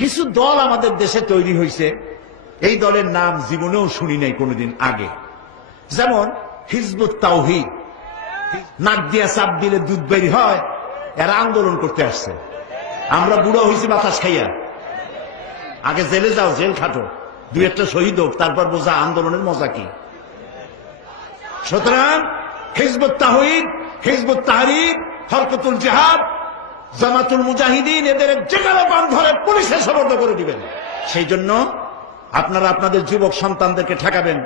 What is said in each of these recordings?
কিছু দল আমাদের দেশে তৈরি হয়েছে, এই দলের নাম জীবনেও শুনি নাই কোনোদিন আগে। যেমন হিজবুত তাওহীদ, নাক দিয়া চাপ দিলে দুধ বেরি হয়, এরা আন্দোলন করতে আসছে। আমরা বুড়ো হয়েছি বাতাস খাইয়া। আগে জেলে যাও, জেল খাটো, দুই একটা শহীদ হোক, তারপর বোঝা আন্দোলনের মজা কি। সুতরাং হিজবুত তাওহীদ, হিজবুত তাহরীর, হরকতুল জিহাদ, জামাতুল মুজাহিদিন, এদের যেখানে বান ধরে পুলিশে সোপর্দ করে দিবেন। সেই জন্য আপনারা আপনাদের যুবক সন্তানদেরকে ঠেকাবেন,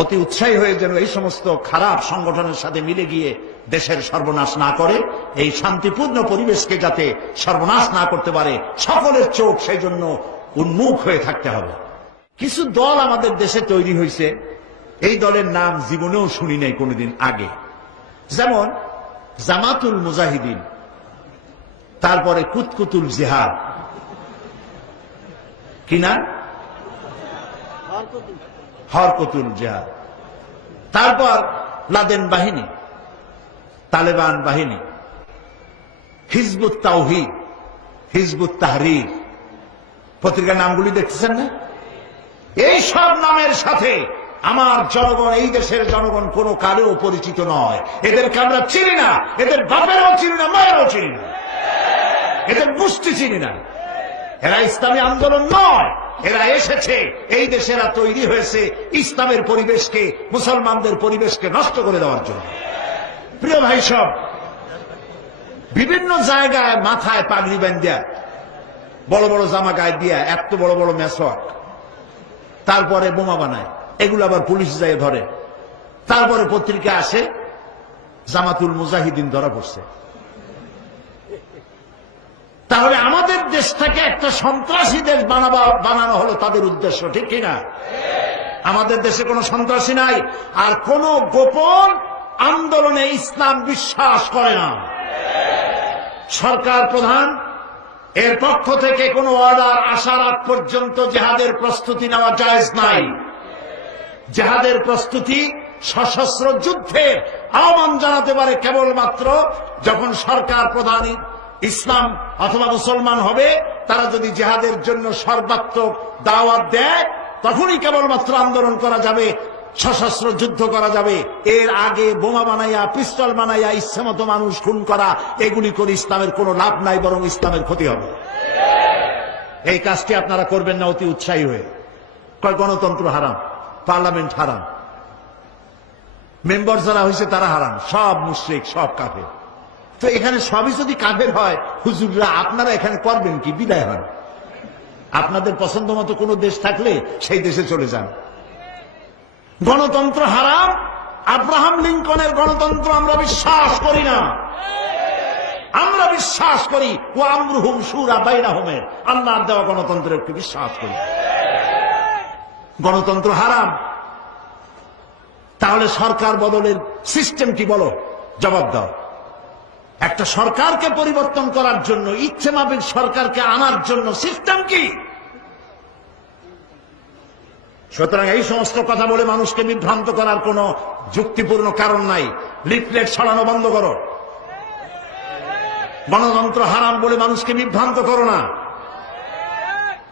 অতি উৎসাহী হয়ে যেন এই সমস্ত খারাপ সংগঠনের সাথে মিলে গিয়ে দেশের সর্বনাশ না করে, এই শান্তিপূর্ণ পরিবেশকে যাতে সর্বনাশ না করতে পারে, সকলের চোখ সেই জন্য উন্মুখ হয়ে থাকতে হবে। কিছু দল আমাদের দেশে তৈরি হয়েছে, এই দলের নাম জীবনেও শুনি নাই কোনোদিন আগে। যেমন জামাতুল মুজাহিদিন, তারপরে কুতকুতুল জিহাদ, কিনা হরকতুল জিহাদ, তারপর লাদেন বাহিনী, তালেবান বাহিনী, হিজবুত তাওহীদ, হিজবুত তাহরীর, পত্রিকার নামগুলি দেখতেছেন না? এই সব নামের সাথে আমার জনগণ, এই দেশের জনগণ কোন কালেও পরিচিত নয়। এদেরকে আমরা চিনি না, এদের বাপেরও চিনি না, মায়েরও চিনি না, এদের গোষ্ঠী চিনি না। এরা ইসলামী আন্দোলন নয়, এরা এসেছে এই দেশে, এরা তৈরি হয়েছে ইসলামের পরিবেশকে, মুসলমানদের পরিবেশকে নষ্ট করে দেওয়ার জন্য। প্রিয় ভাই সব, বিভিন্ন জায়গায় মাথায় পাগড়ি বাঁধিয়া, বড় বড় জামা গায়ে দিয়া, এত বড় বড় মেসওয়াক, তারপরে বোমা বানায়, এগুলো আবার পুলিশ যায় ধরে। তারপরে পত্রিকা আসে জামাতুল মুজাহিদিন ধরা পড়ছে। তাহলে আমাদের দেশটাকে একটা সন্ত্রাসী দেশ বানানো হলো তাদের উদ্দেশ্য, ঠিক কিনা? আমাদের দেশে কোনো সন্ত্রাসী নাই, আর কোন গোপন আন্দোলনে ইসলাম বিশ্বাস করে না। সরকার প্রধান এর পক্ষ থেকে কোনো অর্ডার আসার আগ পর্যন্ত জিহাদের প্রস্তুতি নেওয়া জায়েজ নাই। জিহাদের প্রস্তুতি সশস্ত্র যুদ্ধের আহ্বান জানাতে পারে কেবলমাত্র যখন সরকার প্রধান ইসলাম অথবা মুসলমান হবে, তারা যদি জিহাদের জন্য সর্বাত্মক দাওয়াত দেয়, তখনই কেবলমাত্র আন্দোলন করা যাবে, সশস্ত্র যুদ্ধ করা যাবে। এর আগে বোমা বানাইয়া, পিস্তল বানাইয়া ইচ্ছামতো মানুষ খুন করা, এগুলি করে ইসলামের কোনো লাভ নাই, বরং ইসলামের ক্ষতি হবে। এই কাজটি আপনারা করবেন না অতি উৎসাহী হয়ে। কয় গণতন্ত্র হারাম, পার্লামেন্ট হারাম, মেম্বার যারা হয়েছে তারা হারাম, সব মুশরিক, সব কাফের। তো এখানে সবই যদি কাফের হয়, হুজুররা আপনারা এখানে করবেন কি? বিদায় হন। আপনাদের পছন্দ মতো কোনো দেশ থাকলে সেই দেশে চলে যান। গণতন্ত্র হারাম, আব্রাহাম লিঙ্কনের গণতন্ত্র আমরা বিশ্বাস করি না। আমরা বিশ্বাস করি ও আমরুহুম শুরা বাইনাহুমের, আল্লাহর দেওয়া গণতন্ত্রের বিশ্বাস করি। গণতন্ত্র হারাম, তাহলে সরকার বদলের সিস্টেম কি বলো? জবাব দাও। একটা সরকারকে পরিবর্তন করার জন্য, ইচ্ছে মাফিক সরকারকে আনার জন্য সিস্টেম কি? সুতরাং এই সমস্ত কথা বলে মানুষকে বিভ্রান্ত করার কোন যুক্তিপূর্ণ কারণ নাই। লিফলেট ছড়ানো বন্ধ করো। গণতন্ত্র হারাম বলে মানুষকে বিভ্রান্ত করো না।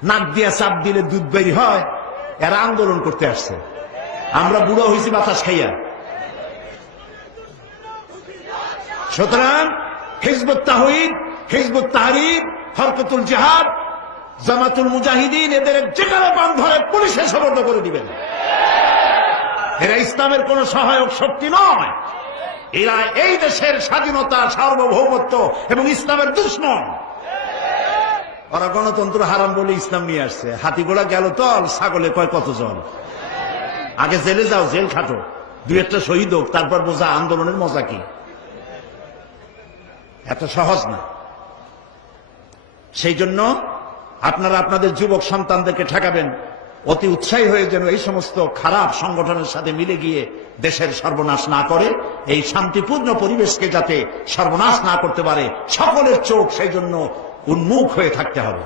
নাক দিয়া চাপ দিলে দুধ বেরি হয়, এরা আন্দোলন করতে আসছে। আমরা বুড়ো হয়েছি বাতাস খাইয়া। সুতরাং হিজবুত তাওহীদ, হিজবুত তাহরীর, হরকতুল জিহাদ, জামাতুল মুজাহিদিন, এদের যেখানে বান ধরে পুলিশে সোপর্দ করে দিবেন। এরা ইসলামের কোন সহায়ক শক্তি নয়, এরা এই দেশের স্বাধীনতা, সার্বভৌমত্ব এবং ইসলামের দুশমন। ওরা গণতন্ত্র হারাম বলে ইসলাম নিয়ে আসছে। হাতি ঘোড়া গেল তল, ছাগলে কয় কত জন। আগে জেলে যাও, জেল খাটো, দুই একটা শহীদ হোক, তারপর বোঝা আন্দোলনের মজা কি। এত সহজ না। সেই জন্য আপনারা আপনাদের যুবক সন্তানদেরকে ঠেকাবেন, অতি উৎসাহী হয়ে যেন এই সমস্ত খারাপ সংগঠনের সাথে মিলে গিয়ে দেশের সর্বনাশ না করে, এই শান্তিপূর্ণ পরিবেশকে যাতে সর্বনাশ না করতে পারে, সকলের চোখ সেই জন্য উন্মুখ হয়ে থাকতে হবে।